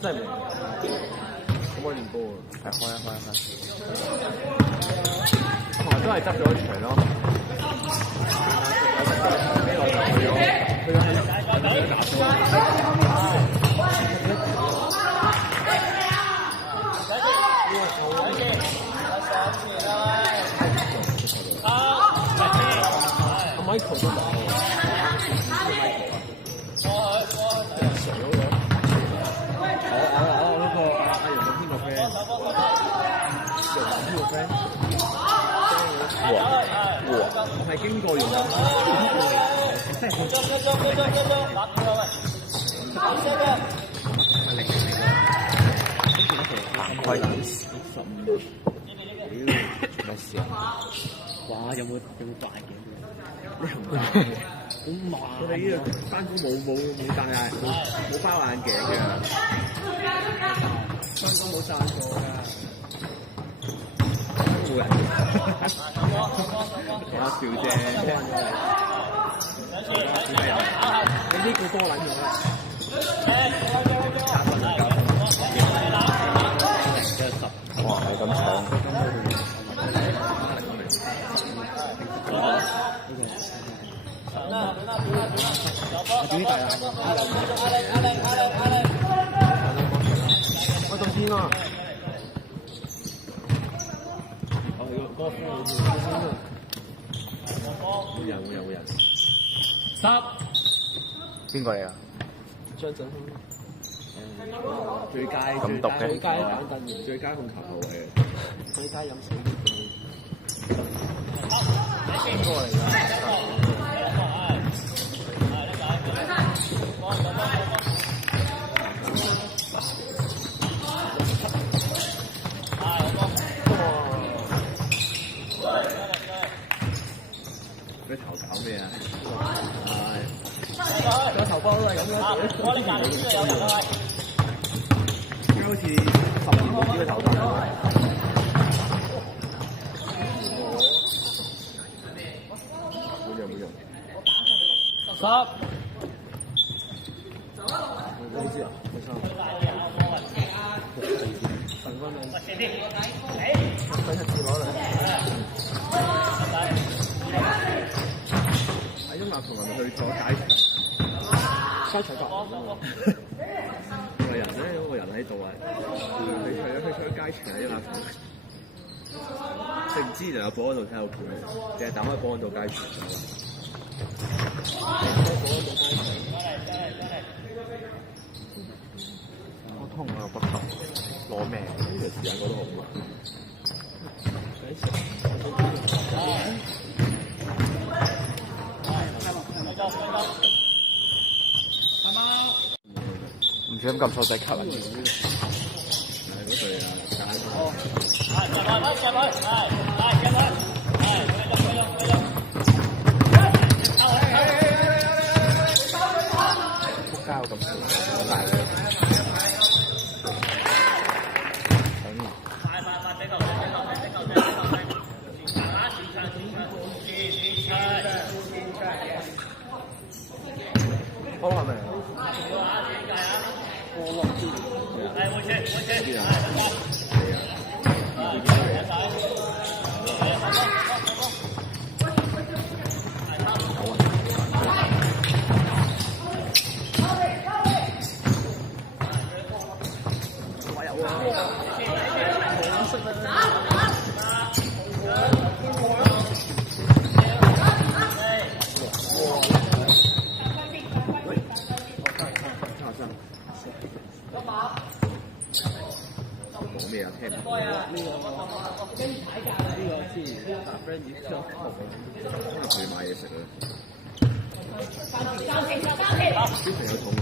真係明。可唔可以練波啊？係開一開。同埋都係執咗一場咯。Michael 都冇。嗰個阿楊永軒個 friend，楊永軒個 friend，我係經過楊永開15，咩事啊？哇！有冇大嘅？好慢。我哋呢度翻工冇戴眼冇包眼鏡嘅，翻工冇散過㗎。冇人。講下笑啫。你呢個多撚用啊？哇！係咁搶。我仲天啊！會人。10。邊個嚟啊？張振興。最佳咁毒嘅。最佳板凳員，最佳控球後衞，最佳飲水機。邊個嚟㗎？佢頭搞咩啊？個頭波都係咁嘅。我哋隔離邊度有人啊？佢好似10年冇見佢頭髮。冇用。10。你知啊？神分兩。佢一次攞兩。阿翁立同人去咗街場角。個人咧，嗰個人喺度啊！佢出街場啊，翁立同。你唔知就有保安度睇到盤，淨係打開保安度街場。好痛啊！骨頭攞命，呢條時間過得好慢。唔小心撳錯掣級啊！係嗰隊啊，撲街咁少，好大嘅。波係咪？講咩啊？聽唔到。可能佢買嘢食啊。小朋友肚餓。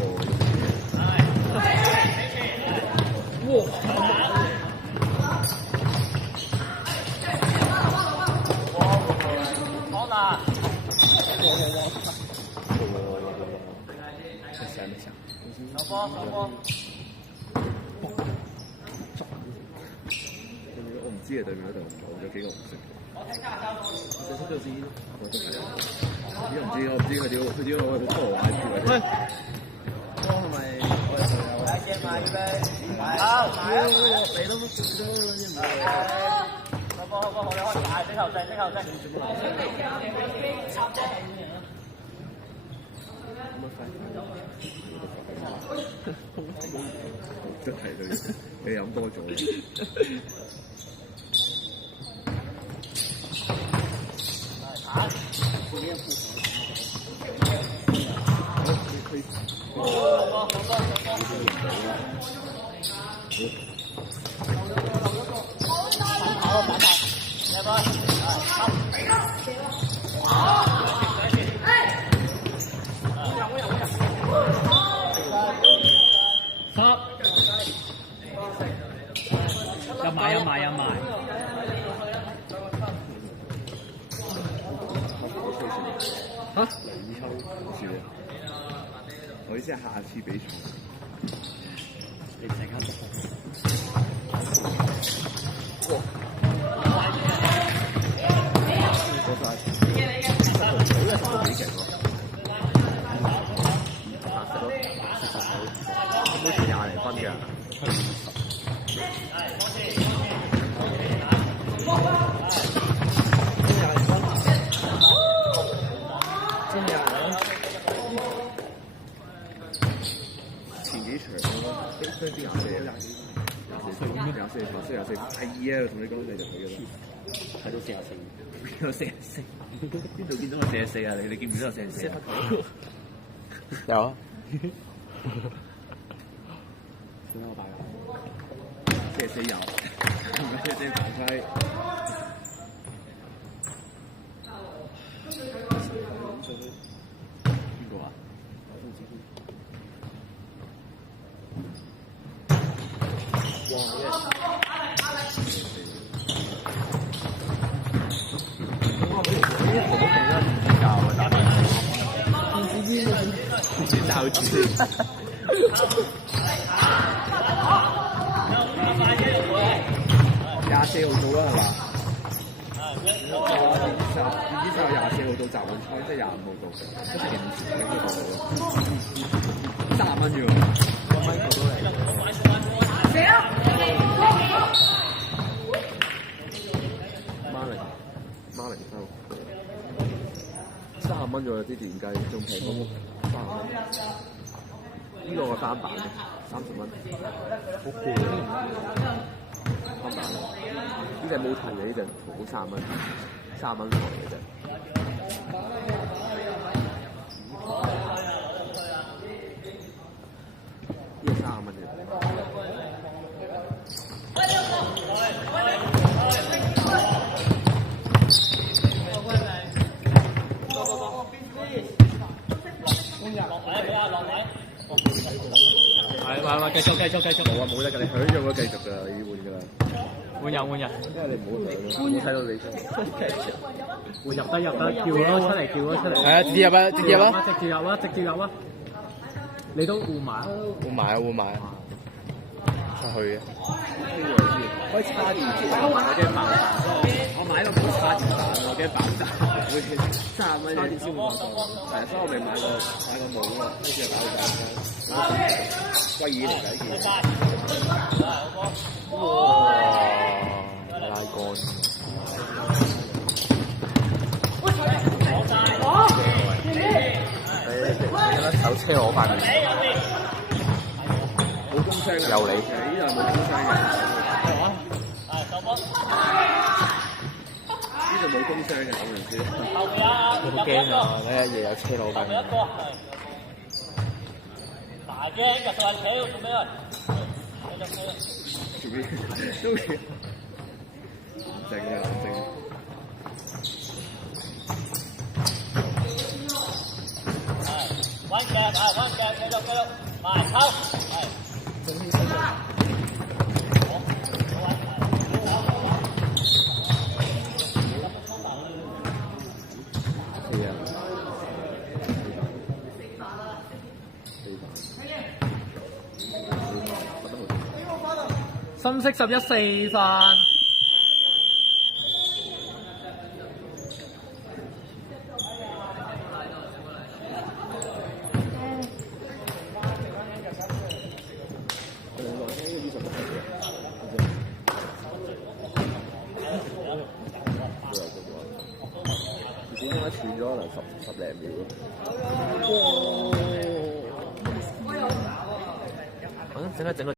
我唔知啊，對面嗰度有幾個唔識。我識咗知，我都係。我唔知佢點好拖我住嚟。喂，波係咪？你都乜事都真係你飲多咗。入埋。嚇？李秋是啊！我意思係下次比賽。你成間過晒，10幾勁喎！每次20零分嘅。前幾場都啲24大意啊！同你講你就去㗎啦，睇到44，有44，邊度見到我44啊？你見唔見到我44？有啊。算啦，我敗啦。44有，44反揮。邊個啊？教住24號到啦係嘛？點知24號到集運賽，即係25號到，即係2前喺嗰度咯。30蚊啫喎，1蚊過到嚟。Marlin收30蚊左右啲電雞，仲平過30蚊。呢個個單版30蚊，好貴單版。呢隻冇提嘅，呢隻淘寶30蚊，30蚊台嘅啫。呢個30蚊嘅。係，繼續。冇啊，冇得㗎，你響咗都繼續㗎，要換㗎啦。換人。因為你唔好響咯，冇睇到你先。換入得，叫咗出嚟。係啊，直接入啊！直接入啊！你都換埋啊？換埋啊！出去嘅。可以叉電子彈，我驚爆炸。我買個冇叉電彈，我驚爆炸。30蚊嘢先會爆炸。係啊，所以我未買過冇咯，跟住爆炸。威爾嚟㗎呢件。哇！拉杆。你甩手車我塊面。冇工傷㗎。有你。呢度冇工傷㗎。呢度冇工傷嘅，我唔知。好驚啊！睇下夜有車攞塊面。做咩？都冷靜啊，冷靜。彎夾，繼續，埋抽，係。深色11-4飯。片應該斷咗可能十零秒。我想整一整個。